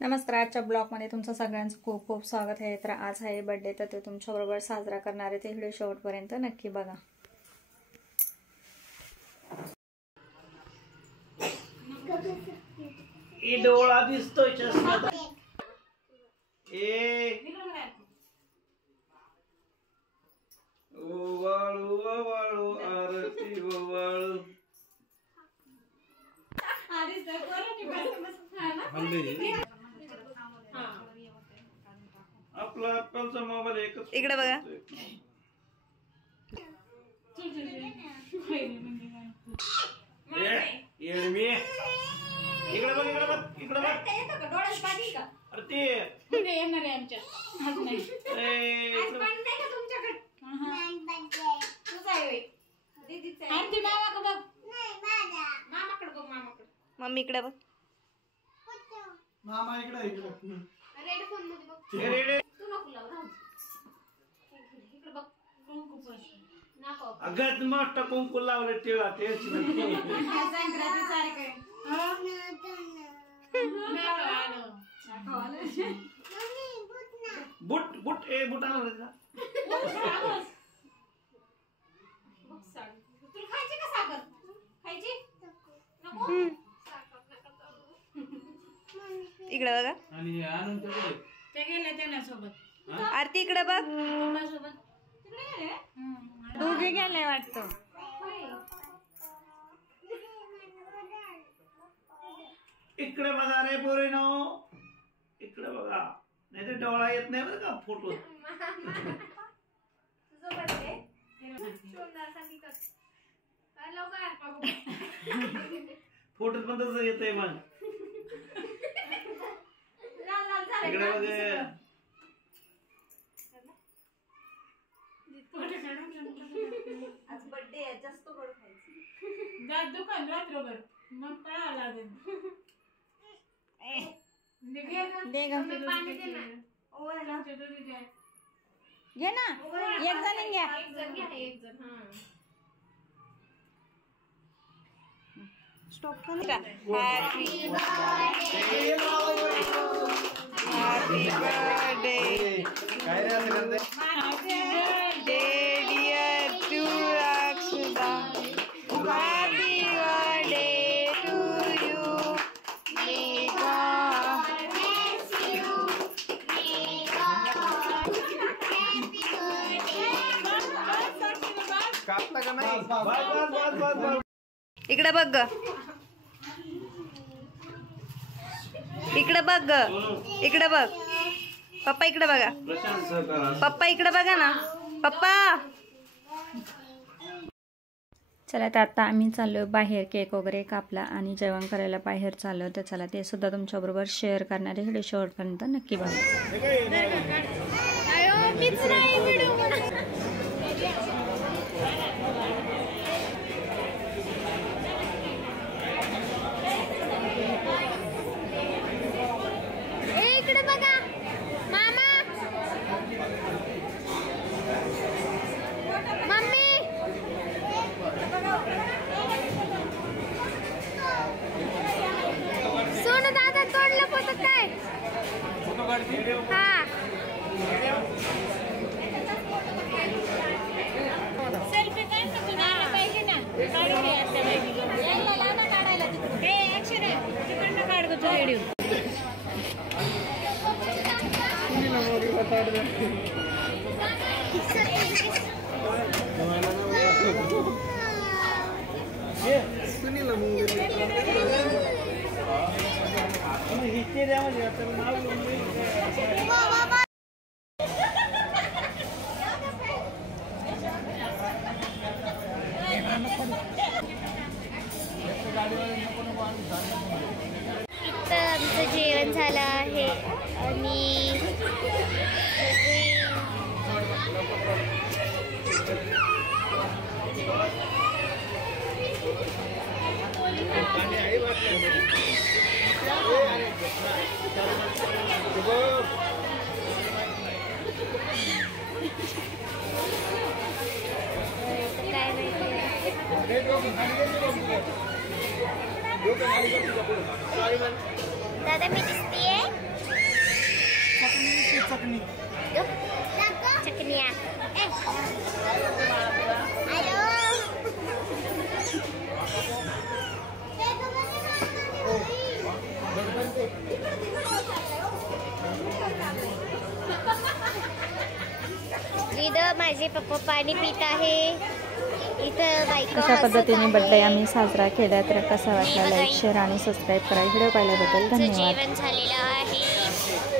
नमस्कार. आजच्या ब्लॉगमध्ये तुमचं सगळ्यांचं खूप खूप स्वागत आहे. तर आज आहे बर्थडे, तर ते तुमच्याबरोबर साजरा करणार आहे. ते व्हिडिओ शेवटपर्यंत नक्की बघा. डोळा दिसतोय चष्मा ओवाळू ओवाळू आरती ओवाळू आपला ऍपलचा मोबाईल एकच. इकडे बघा. इकडे बघ इकडे बघ इकडे बघ. अरे ते येणार आहे आमच्या आज नाही मम्मी इकडे बघ. मामा इकडे अगत मस्त कुंकू लावले टिळा तेच बुट बुट ए बुट आणलं इकडे बघा. आणि आणून ते गेले त्यांच्यासोबत. आरती इकडे बघ. दोघे गेले वाटतं. इकडे बघा रे पोरीनो, इकडे बघा, नाही तर डोळा येत नाही बरं का फोटो. फोटोत पण तसं येतंय मग. इकडे बघ. आज बर्थडे आहे, जास्त गोड खायचं. दुकान रात्रभर मग कळावं लागेल. घे ना, एक जण घ्या. स्टॉप कर. Happy birthday dear to Akshita, happy birthday to you, may God bless you, may God happy कापता का नाही? बस. इकडे बघ ग. इकडे बघ ग. इकडे बघ. पप्पा इकडे बघा. पप्पा इकडे बघा ना. पप्पा. चला, तर आता आम्ही चाललोय बाहेर. केक वगैरे कापला आणि जेवण करायला बाहेर चाललो. तर चला, ते सुद्धा तुमच्याबरोबर शेअर करणारे व्हिडिओ शेवटपर्यंत नक्की बघा. इकडे बघा मामा. मम्मी सोनू दादा तोडलं फोटो काय. हा सेल्फी पाहिजे ना. काढायला तिकडे ऍक्शन आहे. तिकडनं काढ गं तो व्हिडिओ. इथं आमचं जेवण झालं आहे आणि काय माहिती दादा मी दिसतीये. चकनिया इथं माझे पप्पा पाणी पित आहे. इथं बायको अशा पद्धतीने हसत बर्थडे आहे. आम्ही साजरा केला. तर कसा वाटला लाईक शेअर आणि सबस्क्राईब करा. व्हिडिओ पाहिल्याबद्दल आमचं धन्यवाद. जेवण झालेलं आहे.